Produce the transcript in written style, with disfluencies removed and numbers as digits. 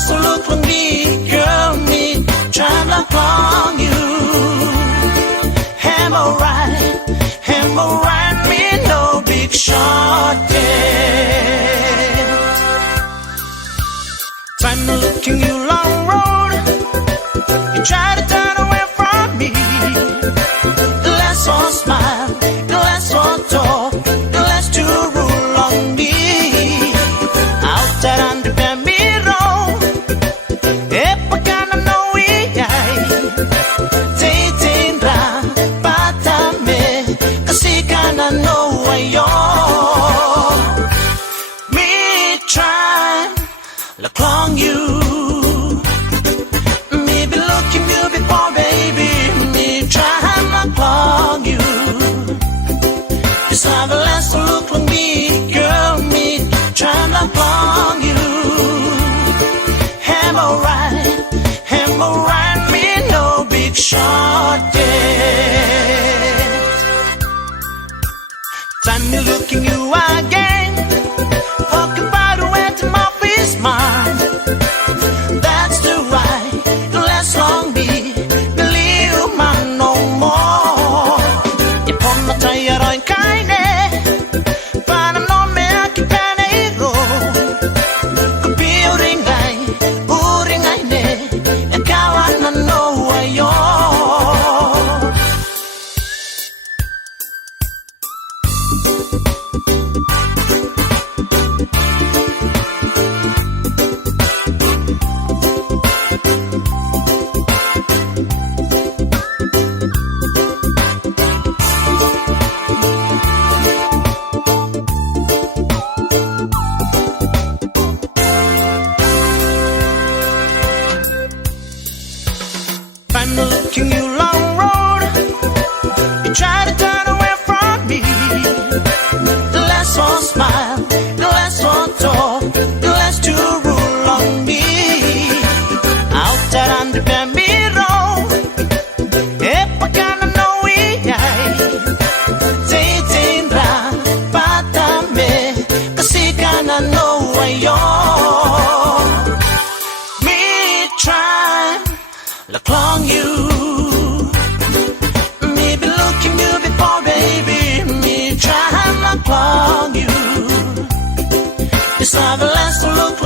last look on me, girl, me trying to call you. Hemorrhoid me, no big shot yet. Time to look in you long road. You try to turn away from me. The less one smile, the less one talk, the less to rule on me. Out there on the mirror, if I can't know it, dating ra, patame, kasi kana know why you're me trying to clone you. Me be looking you before, baby, me trying to clone you. Just have a last look on me, girl, me trying to clone you. Hemorrhoid me, no big shot yet. Time me looking you again. Talk about where to my face, man. That's the right, the less long be. Believe you, man, no more. You put my tire on kind but I'm not me, I keep an go. Could be uring I ne. And kawan na know why you're. I'm looking you long road. You try to turn away from me. The less one smile, the less one talk, the less to rule on me. Out there on the mirror, if I can't know it, dating ra, patame, kasi kana know why you're me trying to clone you. Me be looking you before, baby, me trying to clone you. Just have a last look